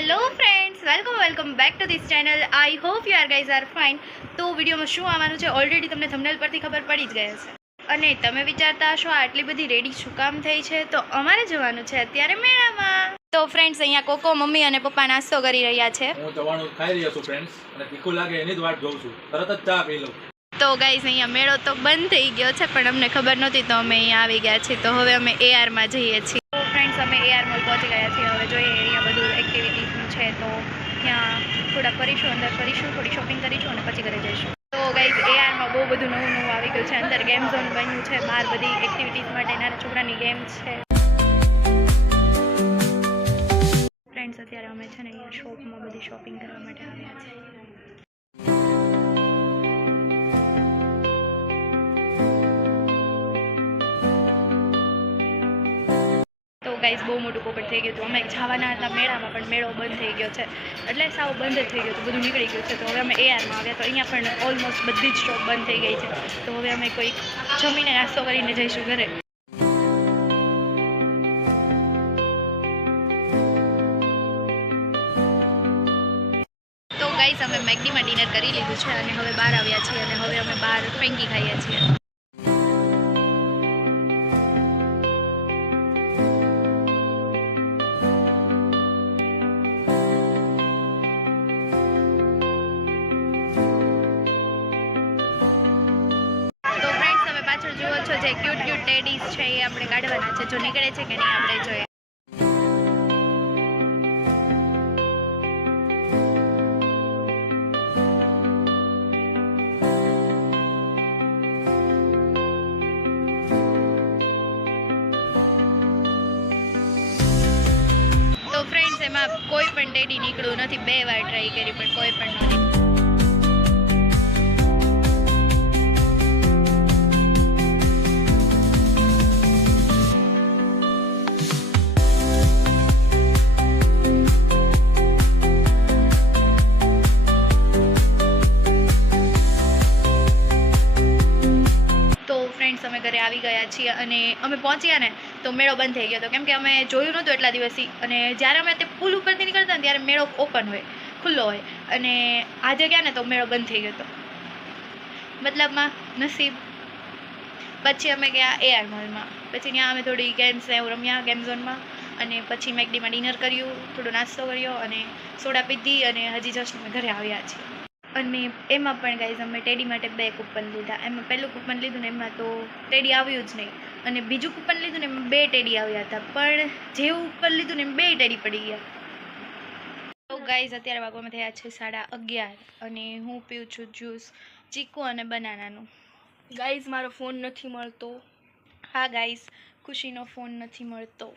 Hello friends, welcome back to this channel. I hope you are guys are fine. तो વિડીયોમાં શું આવવાનું છે ઓલરેડી તમને થંબનેલ પરથી ખબર પડી જ ગઈ હશે અને તમે વિચારતા હશો આટલી બધી રેડી શું કામ થઈ છે, તો અમારે જવાનું છે અત્યારે મેળામાં। તો ફ્રેન્ડ્સ અહીંયા કોકો મમ્મી અને પપ્પા નાસ્તો કરી રહ્યા છે। હું જવાનું ખાઈ રહ્યો છું ફ્રેન્ડ્સ, અને તીખું લાગે એની જ વાટ જોઉં છું, તરત જ ચા પી લઉં। તો ગાઈઝ અહીંયા મેળો તો બંધ થઈ ગયો છે પણ અમને ખબર નહોતી તો અમે અહીંયા આવી ગયા છીએ। તો હવે અમે એઆરમાં જઈએ છીએ। તો ફ્રેન્ડ્સ અમે એઆર મોલ પહોંચી ગયા છીએ। હવે જોઈએ અહીંયા બધું એક્ટિવિટીઝનું છે તો ત્યાં થોડા ફરીશું, અંદર ફરીશું, થોડી શોપિંગ કરીશું અને પછી ઘરે જઈશું। તો ગાઈઝ એઆરમાં બહુ બધું નવું આવી ગયું છે। અંદર ગેમ ઝોન બન્યું છે, બહાર બધી એક્ટિવિટીઝ માટે નાના છોકરાની ગેમ્સ છે। ફ્રેન્ડ્સ અત્યારે અમે છે ને અહીંયા શોપમાં બધી શોપિંગ કરવા માટે આવ્યા છીએ। ગાઈઝ બહુ મોટું પોપટ થઈ ગયું હતું। અમે જવાના હતા મેળામાં પણ મેળો બંધ થઈ ગયો છે, એટલે સાવ બંધ જ થઈ ગયું હતું, બધું નીકળી ગયું છે। તો હવે અમે એઆરમાં આવ્યા તો અહીંયા પણ ઓલમોસ્ટ બધી જ શોપ બંધ થઈ ગઈ છે। તો હવે અમે કોઈક જમીને નાસ્તો કરીને જઈશું ઘરે। તો ગાઈઝ અમે મેગડીમાં ડિનર કરી લીધું છે અને હવે બહાર આવ્યા છીએ અને હવે અમે બહાર ફેંકી ખાઈએ છીએ। જુઓ છો જે ક્યુટ ટેડીઝ છે એ આપણે કાઢવાના છે, જો નીકળે છે કે નહીં આપણે જોઈએ। તો ફ્રેન્ડ્સ એમાં કોઈ પણ ટેડી નીકળ્યું નથી, 2 વાર ટ્રાય કરી પણ કોઈ પણ નથી। અમે ઘરે આવી ગયા છીએ અને અમે પહોંચ્યા ને તો મેળો બંધ થઈ ગયો હતો, કેમ કે અમે જોયું નહોતું એટલા દિવસથી। અને જ્યારે અમે તે પુલ ઉપરથી નીકળતા ને ત્યારે મેળો ઓપન હોય, ખુલ્લો હોય, અને આજે ગયા ને તો મેળો બંધ થઈ ગયો હતો, મતલબમાં નસીબ। પછી અમે ગયા એઆર મોલમાં, પછી ત્યાં અમે થોડી ગેમ્સ એવું રમ્યા ગેમ ઝોનમાં, અને પછી મેકડીમાં ડિનર કર્યું, થોડો નાસ્તો કર્યો અને સોડા પીધી અને હજી જસ્ટ અમે ઘરે આવ્યા છીએ। અને એમાં પણ ગાઈઝ અમે ટેડી માટે 2 કૂપન લીધા। એમાં પહેલું કૂપન લીધું ને એમાં તો ટેડી આવ્યું જ નહીં, અને બીજું કૂપન લીધું ને એમાં 2 ટેડી આવ્યા હતા, પણ જેવું કૂપન લીધું ને એમ 2 ટેડી પડી ગયા। તો ગાઈઝ અત્યારે વાગવામાં થયા છે 11:30 અને હું પીઉં છું જ્યુસ ચીકુ અને બનાનાનું। ગાઈઝ મારો ફોન નથી મળતો। હા ગાઈઝ, ખુશીનો ફોન નથી મળતો।